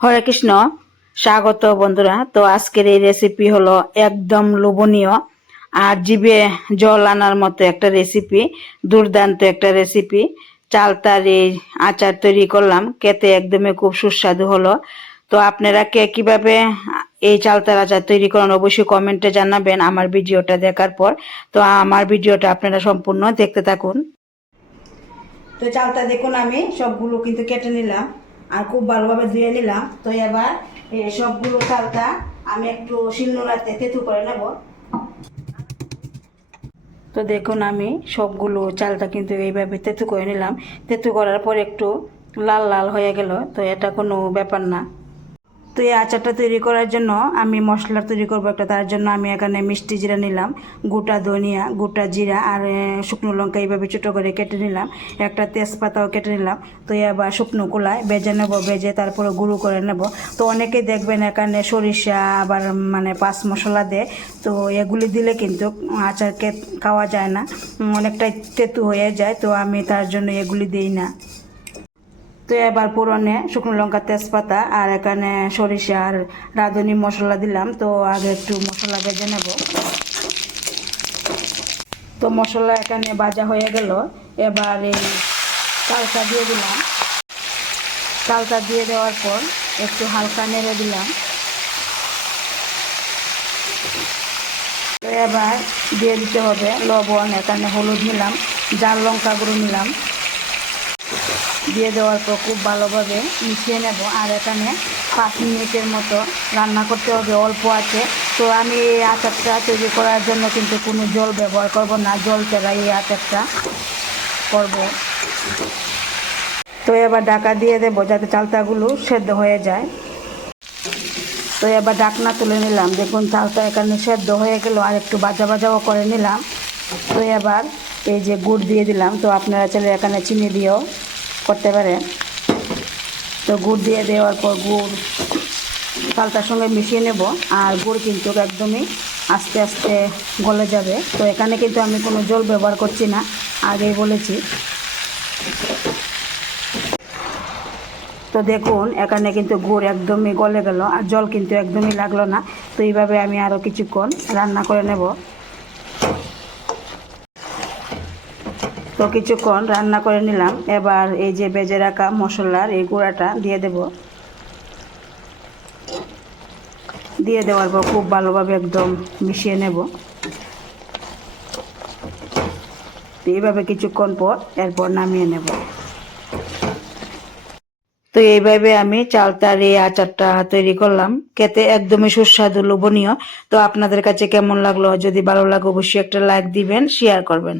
হরে কৃষ্ণ, স্বাগত বন্ধুরা। তো আজকের এই রেসিপি হলো একদম লোভনীয় আর জিভে জল আনার মতো একটা রেসিপি, দুর্দান্ত একটা রেসিপি। চালতার এই আচার তৈরি করলাম, খেতে একদমই খুব সুস্বাদু হলো। তো আপনারা কে কিভাবে এই চালতার আচার তৈরি করেন অবশ্যই কমেন্টে জানাবেন আমার ভিডিওটা দেখার পর। তো আমার ভিডিওটা আপনারা সম্পূর্ণ দেখতে থাকুন। তো চালটা দেখুন আমি সবগুলো কিন্তু কেটে নিলাম আর খুব ভালোভাবে ধুয়ে নিলাম। তো এবার সবগুলো চালটা আমি একটু শিলনোড়াতে তেঁতু করে নেব। তো দেখুন আমি সবগুলো চালটা কিন্তু এইভাবে তেঁতু করে নিলাম। তেঁতু করার পর একটু লাল লাল হয়ে গেল, তো এটা কোনো ব্যাপার না। তো এই আচারটা তৈরি করার জন্য আমি মশলা তৈরি করবো একটা, তার জন্য আমি এখানে মিষ্টি জিরা নিলাম, গোটা ধনিয়া, গোটা জিরা আর শুকনো লঙ্কা এইভাবে ছোটো করে কেটে নিলাম, একটা তেজপাতাও কেটে নিলাম। তো এবার শুকনো কলায় ভেজে নেব, ভেজে তারপরে গুঁড়ো করে নেব। তো অনেকেই দেখবেন এখানে সরিষা আবার মানে পাঁচ মশলা দেয়, তো এগুলি দিলে কিন্তু আচারকে খাওয়া যায় না, অনেকটাই তেঁতু হয়ে যায়। তো আমি তার জন্য এগুলি দিই না। তো এবার পুরনে শুকনো লঙ্কা, তেজপাতা আর এখানে সরিষা আর রাঁধুনি মশলা দিলাম। তো আগে একটু মশলা ভেজে নেব। তো মশলা এখানে ভাজা হয়ে গেল। এবার এই চালটা দিয়ে দিলাম। চালটা দিয়ে দেওয়ার পর একটু হালকা নেড়ে দিলাম। তো এবার দিয়ে দিতে হবে লবণ, এখানে হলুদ নিলাম, ঝাল লঙ্কা গুঁড়ো নিলাম। দিয়ে দেওয়ার পর খুব ভালোভাবে মিশিয়ে নেব। আর এখানে 5 মিনিটের মতো রান্না করতে হবে অল্প আছে। তো আমি এই আচারটা তৈরি করার জন্য কিন্তু কোনো জল ব্যবহার করব না, জল ছাড়া এই আচারটা করব। তো এবার ঢাকা দিয়ে দেবো যাতে চালতাগুলো সেদ্ধ হয়ে যায়। তো এবার ঢাকনা তুলে নিলাম। দেখুন চালটা এখানে সেদ্ধ হয়ে গেল, আর একটু ভাজা ভাজাও করে নিলাম। তো এবার এই যে গুড় দিয়ে দিলাম। তো আপনারা চাইলে এখানে চিনি দিয়েও করতে পারেন। তো গুড় দিয়ে দেওয়ার পর গুড় চালটার সঙ্গে মিশিয়ে নেব। আর গুড় কিন্তু একদমই আস্তে আস্তে গলে যাবে। তো এখানে কিন্তু আমি কোনো জল ব্যবহার করছি না, আগেই বলেছি। তো দেখুন এখানে কিন্তু গুড় একদমই গলে গেল, আর জল কিন্তু একদমই লাগলো না। তো এইভাবে আমি আরও কিছুক্ষণ রান্না করে নেব। তো কিছুক্ষণ রান্না করে নিলাম। এবার এই যে ভেজে রাখা মশলার এই গুঁড়াটা দিয়ে দেব। দিয়ে দেওয়ার পর খুব ভালোভাবে একদম মিশিয়ে নেব। তো এইভাবে কিছুক্ষণ পর এরপর নামিয়ে নেব। তো এইভাবে আমি চালতার এই আচারটা তৈরি করলাম, খেতে একদমই সুস্বাদু, লোভনীয়। তো আপনাদের কাছে কেমন লাগলো? যদি ভালো লাগে অবশ্যই একটা লাইক দিবেন, শেয়ার করবেন।